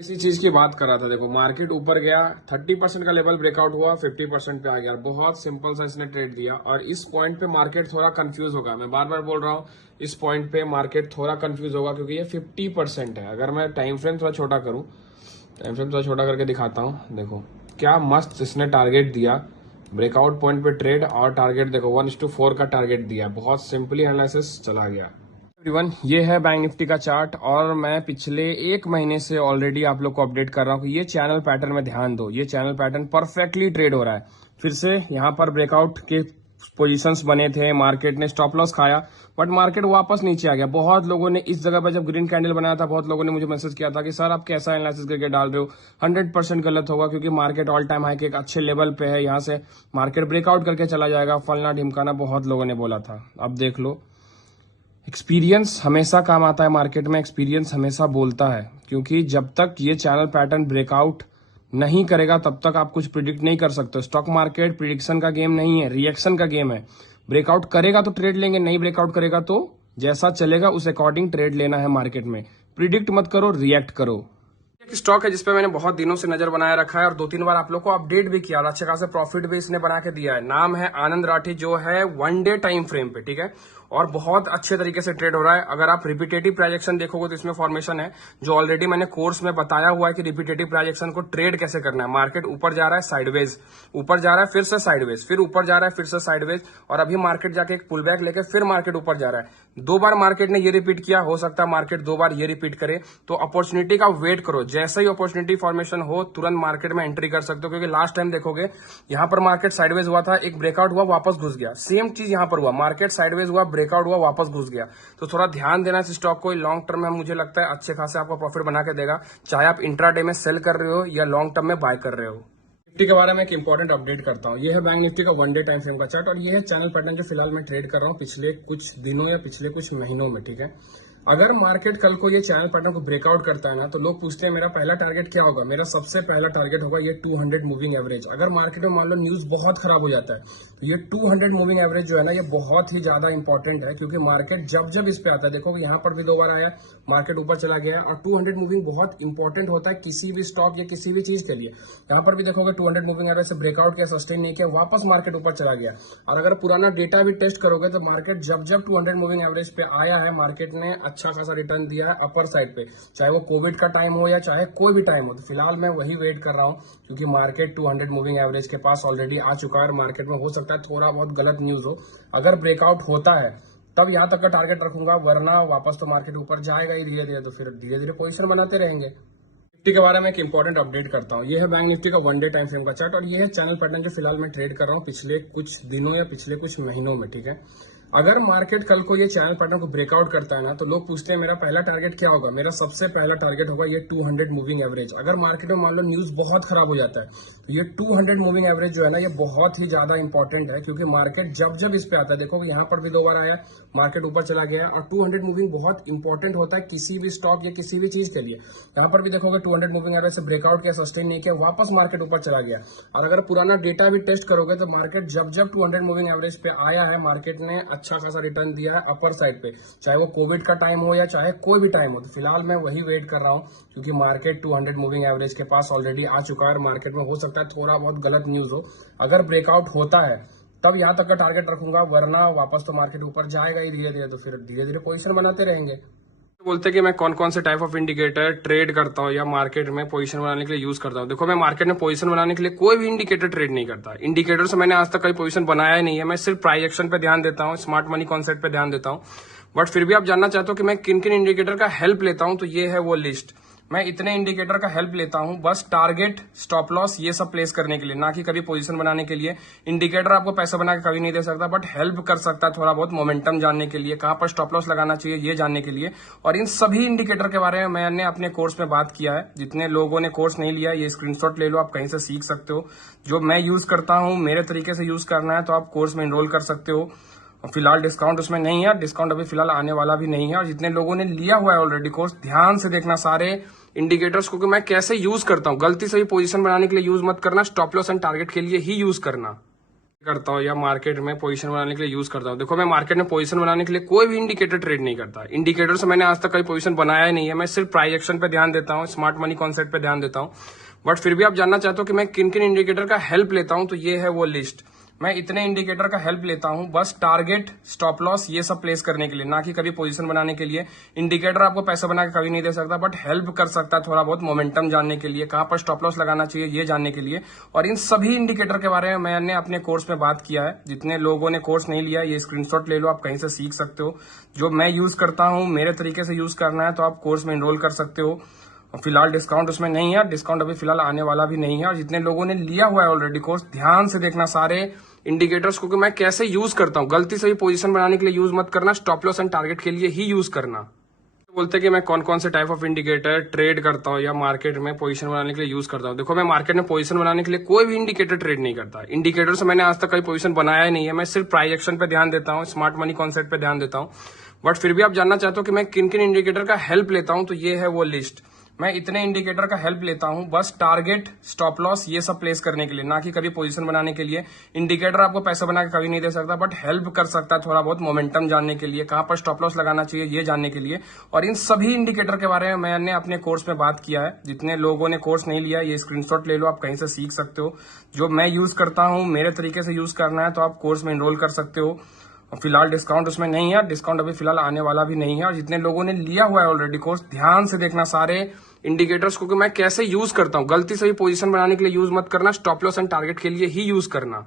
इसी चीज की बात कर रहा था। देखो मार्केट ऊपर गया, 30% का लेवल ब्रेकआउट हुआ, 50% पे आ गया। बहुत सिंपल सा इसने ट्रेड दिया और इस पॉइंट पे मार्केट थोड़ा कंफ्यूज होगा। मैं बार बार बोल रहा हूँ इस पॉइंट पे मार्केट थोड़ा कंफ्यूज होगा क्योंकि ये 50% है। अगर मैं टाइम फ्रेम थोड़ा छोटा करूँ, टाइम फ्रेम थोड़ा छोटा करके दिखाता हूँ। देखो क्या मस्त इसने टारगेट दिया, ब्रेकआउट पॉइंट पे ट्रेड और टारगेट देखो 1:4 का टारगेट दिया। बहुत सिंपली एनालिसिस चला गया। एवरीवन, ये है बैंक निफ्टी का चार्ट और मैं पिछले एक महीने से ऑलरेडी आप लोग को अपडेट कर रहा हूँ कि ये चैनल पैटर्न में ध्यान दो। ये चैनल पैटर्न परफेक्टली ट्रेड हो रहा है। फिर से यहाँ पर ब्रेकआउट के पोजीशंस बने थे, मार्केट ने स्टॉप लॉस खाया बट मार्केट वापस नीचे आ गया। बहुत लोगों ने इस जगह पर जब ग्रीन कैंडल बनाया था, बहुत लोगों ने मुझे मैसेज किया था कि सर आप कैसा एनालिसिस करके डाल रहे हो। 100% गलत होगा क्योंकि मार्केट ऑल टाइम हाई के एक अच्छे लेवल पे है। यहाँ से मार्केट ब्रेकआउट करके चला जाएगा, फलना ढिमकाना बहुत लोगों ने बोला था। अब देख लो, एक्सपीरियंस हमेशा काम आता है मार्केट में। एक्सपीरियंस हमेशा बोलता है क्योंकि जब तक ये चैनल पैटर्न ब्रेकआउट नहीं करेगा तब तक आप कुछ प्रिडिक्ट नहीं कर सकते। स्टॉक मार्केट प्रिडिक्शन का गेम नहीं है, रिएक्शन का गेम है। ब्रेकआउट करेगा तो ट्रेड लेंगे, नहीं ब्रेकआउट करेगा तो जैसा चलेगा उस अकॉर्डिंग ट्रेड लेना है मार्केट में। प्रिडिक्ट मत करो, रिएक्ट करो। एक स्टॉक है जिसपे मैंने बहुत दिनों से नजर बनाए रखा है और 2-3 बार आप लोग को अपडेट भी किया और अच्छे खासे प्रॉफिट भी इसने बना के दिया है। नाम है आनंद राठी, जो है 1 डे टाइम फ्रेम पे, ठीक है, और बहुत अच्छे तरीके से ट्रेड हो रहा है। अगर आप रिपीटेटिव प्राइजेक्शन देखोगे तो इसमें फॉर्मेशन है जो ऑलरेडी मैंने कोर्स में बताया हुआ है कि रिपीटेटिव प्राइजेक्शन को ट्रेड कैसे करना है। मार्केट ऊपर जा रहा है साइडवेज, ऊपर जा रहा है फिर से साइडवेज, फिर ऊपर जा रहा है फिर से साइडवेज, और अभी मार्केट जाके एक पुल बैक लेके फिर मार्केट ऊपर जा रहा है। 2 बार मार्केट ने ये रिपीट किया, हो सकता है मार्केट 2 बार ये रिपीट करे। तो अपॉर्चुनिटी का वेट करो, जैसे ही अपॉर्चुनिटी फॉर्मेशन हो तुरंत मार्केट में एंट्री कर सकते हो। क्योंकि लास्ट टाइम देखोगे यहां पर मार्केट साइडवेज हुआ था, एक ब्रेकआउट हुआ, वापस घुस गया। सेम चीज यहां पर हुआ, मार्केट साइडवेज हुआ, ब्रेकआउट हुआ, वापस घुस गया। तो थोड़ा ध्यान देना इस स्टॉक को। लॉन्ग टर्म में मुझे लगता है अच्छे खासे आपको प्रॉफिट बना के देगा, चाहे आप इंट्राडे में सेल कर रहे हो या लॉन्ग टर्म में बाय कर रहे हो। निफ्टी के बारे में एक इंपॉर्टेंट अपडेट करता हूं। ये है बैंक निफ्टी का 1 डे टाइम फ्रेम का चार्ट और ये है चैनल पैटर्न जो फिलहाल मैं ट्रेड कर रहा हूं पिछले कुछ दिनों या पिछले कुछ महीनों में, ठीक है। अगर मार्केट कल को ये चैनल पैटर्न को ब्रेकआउट करता है ना, तो लोग पूछते हैं मेरा पहला टारगेट क्या होगा। मेरा सबसे पहला टारगेट होगा ये 200 मूविंग एवरेज। अगर मार्केट में मान लो न्यूज बहुत खराब हो जाता है तो ये 200 मूविंग एवरेज जो है ना, ये बहुत ही ज्यादा इंपॉर्टेंट है। क्योंकि मार्केट जब जब इस पे आता है, देखो यहाँ पर भी 2 बार आया, मार्केट ऊपर चला गया। और 200 मूविंग बहुत इंपॉर्टेंट होता है किसी भी स्टॉक या किसी भी चीज के लिए। यहाँ पर भी देखोगे 200 मूविंग एवरेज से ब्रेकआउट किया, सस्टेन नहीं किया, वापस मार्केट ऊपर चला गया। और अगर पुराना डेटा भी टेस्ट करोगे तो मार्केट जब जब 200 मूविंग एवरेज पे आया है, मार्केट ने अच्छा खासा रिटर्न दिया है अपर साइड पे, चाहे वो कोविड का टाइम हो या चाहे कोई भी टाइम हो। तो फिलहाल मैं वही वेट कर रहा हूं क्योंकि मार्केट 200 मूविंग एवरेज के पास ऑलरेडी आ चुका है और मार्केट में हो सकता है थोड़ा बहुत गलत न्यूज हो। अगर ब्रेकआउट होता है तब यहां तक का टारगेट रखूंगा, वरना वापस तो मार्केट ऊपर जाएगा ही धीरे धीरे। तो फिर धीरे धीरे पोजीशन बनाते रहेंगे। निफ्टी के बारे में एक इंपॉर्टेंट अपडेट करता हूं। ये है बैंक निफ्टी का 1 डे टाइम फ्रेम का चार्ट और ये है चैनल पैटर्न जो फिलहाल मैं ट्रेड कर रहा हूं पिछले कुछ दिनों या पिछले कुछ महीनों में, ठीक है। अगर मार्केट कल को ये चैनल पैटर्न को ब्रेकआउट करता है ना, तो लोग पूछते हैं मेरा पहला टारगेट क्या होगा। मेरा सबसे पहला टारगेट होगा ये 200 मूविंग एवरेज। अगर मार्केट में मान लो न्यूज बहुत खराब हो जाता है तो ये 200 मूविंग एवरेज जो है ना, ये बहुत ही ज्यादा इंपॉर्टेंट है। क्योंकि मार्केट जब जब इस पे आता है, देखो यहाँ पर भी 2 बार आया, मार्केट ऊपर चला गया। और 200 मूविंग बहुत इंपॉर्टेंट होता है किसी भी स्टॉक या किसी भी चीज के लिए। यहाँ पर भी देखोगे 200 मूविंग एवरेज से ब्रेकआउट किया, सस्टेन नहीं किया, वापस मार्केट ऊपर चला गया। और अगर पुराना डेटा भी टेस्ट करोगे तो मार्केट जब जब 200 मूविंग एवरेज पे आया है, मार्केट ने अच्छा खासा रिटर्न दिया है अपर साइड पे, चाहे वो कोविड का टाइम हो या चाहे कोई भी टाइम हो। तो फिलहाल मैं वही वेट कर रहा हूं क्योंकि मार्केट 200 मूविंग एवरेज के पास ऑलरेडी आ चुका है और मार्केट में हो सकता है थोड़ा बहुत गलत न्यूज हो। अगर ब्रेकआउट होता है तब यहां तक का टारगेट रखूंगा, वरना वापस तो मार्केट ऊपर जाएगा ही धीरे धीरे। तो फिर धीरे धीरे पोजीशन बनाते रहेंगे। बोलते कि मैं कौन कौन से टाइप ऑफ इंडिकेटर ट्रेड करता हूँ या मार्केट में पोजीशन बनाने के लिए यूज करता हूँ। देखो मैं मार्केट में पोजीशन बनाने के लिए कोई भी इंडिकेटर ट्रेड नहीं करता। इंडिकेटर से मैंने आज तक कोई पोजीशन बनाया ही नहीं है। मैं सिर्फ प्राइस एक्शन पे ध्यान देता हूँ, स्मार्ट मनी कॉन्सेप्ट पे ध्यान देता हूँ। बट फिर भी आप जानना चाहते हो कि मैं किन किन इंडिकेटर का हेल्प लेता हूँ, तो ये है वो लिस्ट। मैं इतने इंडिकेटर का हेल्प लेता हूं बस टारगेट, स्टॉप लॉस ये सब प्लेस करने के लिए, ना कि कभी पोजीशन बनाने के लिए। इंडिकेटर आपको पैसा बना के कभी नहीं दे सकता, बट हेल्प कर सकता है थोड़ा बहुत मोमेंटम जानने के लिए, कहां पर स्टॉप लॉस लगाना चाहिए ये जानने के लिए। और इन सभी इंडिकेटर के बारे में मैंने अपने कोर्स में बात किया है। जितने लोगों ने कोर्स नहीं लिया ये स्क्रीनशॉट ले लो, आप कहीं से सीख सकते हो। जो मैं यूज करता हूं मेरे तरीके से यूज करना है तो आप कोर्स में एनरोल कर सकते हो। फिलहाल डिस्काउंट उसमें नहीं है, डिस्काउंट अभी फिलहाल आने वाला भी नहीं है। और जितने लोगों ने लिया हुआ है ऑलरेडी कोर्स, ध्यान से देखना सारे इंडिकेटर्स को कि मैं कैसे यूज करता हूं। गलती से भी पोजीशन बनाने के लिए यूज मत करना, स्टॉप लॉस एंड टारगेट के लिए ही यूज करना। करता हूँ या मार्केट में पोजीशन बनाने के लिए यूज करता हूँ। देखो मैं मार्केट में पोजीशन बनाने के लिए कोई भी इंडिकेटर ट्रेड नहीं करता। इंडिकेटर से मैंने आज तक कोई पोजीशन बनाया ही नहीं है। मैं सिर्फ प्राइस एक्शन पे ध्यान देता हूँ, स्मार्ट मनी कॉन्सेप्ट पे ध्यान देता हूँ। बट फिर भी आप जानना चाहते हो कि मैं किन किन इंडिकेटर का हेल्प लेता हूँ, तो ये है वो लिस्ट। मैं इतने इंडिकेटर का हेल्प लेता हूं बस टारगेट, स्टॉप लॉस ये सब प्लेस करने के लिए, ना कि कभी पोजीशन बनाने के लिए। इंडिकेटर आपको पैसा बना के कभी नहीं दे सकता, बट हेल्प कर सकता है थोड़ा बहुत मोमेंटम जानने के लिए, कहां पर स्टॉप लॉस लगाना चाहिए ये जानने के लिए। और इन सभी इंडिकेटर के बारे में मैंने अपने कोर्स में बात किया है। जितने लोगों ने कोर्स नहीं लिया ये स्क्रीनशॉट ले लो, आप कहीं से सीख सकते हो। जो मैं यूज करता हूँ मेरे तरीके से यूज करना है तो आप कोर्स में एनरोल कर सकते हो। फिलहाल डिस्काउंट उसमें नहीं है, डिस्काउंट अभी फिलहाल आने वाला भी नहीं है। और जितने लोगों ने लिया हुआ है ऑलरेडी कोर्स, ध्यान से देखना सारे इंडिकेटर्स को कि मैं कैसे यूज करता हूं। गलती से भी पोजीशन बनाने के लिए यूज मत करना, स्टॉप लॉस एंड टारगेट के लिए ही यूज करना। बोलते हैं कि मैं कौन कौन से टाइप ऑफ इंडिकेटर ट्रेड करता हूं या मार्केट में पोजीशन बनाने के लिए यूज करता हूं। देखो मैं मार्केट में पोजीशन बनाने के लिए कोई भी इंडिकेटर ट्रेड नहीं करता। इंडिकेटर से मैंने आज तक कोई पोजीशन बनाया ही नहीं है। मैं सिर्फ प्राइस एक्शन पे ध्यान देता हूँ, स्मार्ट मनी कॉन्सेप्ट पे ध्यान देता हूँ। बट फिर भी आप जानना चाहते हो कि मैं किन किन इंडिकेटर का हेल्प लेता हूं, तो ये है वो लिस्ट। मैं इतने इंडिकेटर का हेल्प लेता हूं बस टारगेट, स्टॉप लॉस ये सब प्लेस करने के लिए, ना कि कभी पोजीशन बनाने के लिए। इंडिकेटर आपको पैसा बना के कभी नहीं दे सकता, बट हेल्प कर सकता है थोड़ा बहुत मोमेंटम जानने के लिए, कहां पर स्टॉप लॉस लगाना चाहिए ये जानने के लिए। और इन सभी इंडिकेटर के बारे में मैंने अपने कोर्स में बात किया है। जितने लोगों ने कोर्स नहीं लिया ये स्क्रीनशॉट ले लो, आप कहीं से सीख सकते हो। जो मैं यूज करता हूँ मेरे तरीके से यूज करना है तो आप कोर्स में एनरोल कर सकते हो। फिलहाल डिस्काउंट उसमें नहीं है, डिस्काउंट अभी फिलहाल आने वाला भी नहीं है। और जितने लोगों ने लिया हुआ है ऑलरेडी कोर्स, ध्यान से देखना सारे इंडिकेटर्स को कि मैं कैसे यूज करता हूं। गलती से भी पोजीशन बनाने के लिए यूज मत करना, स्टॉप लॉस एंड टारगेट के लिए ही यूज करना।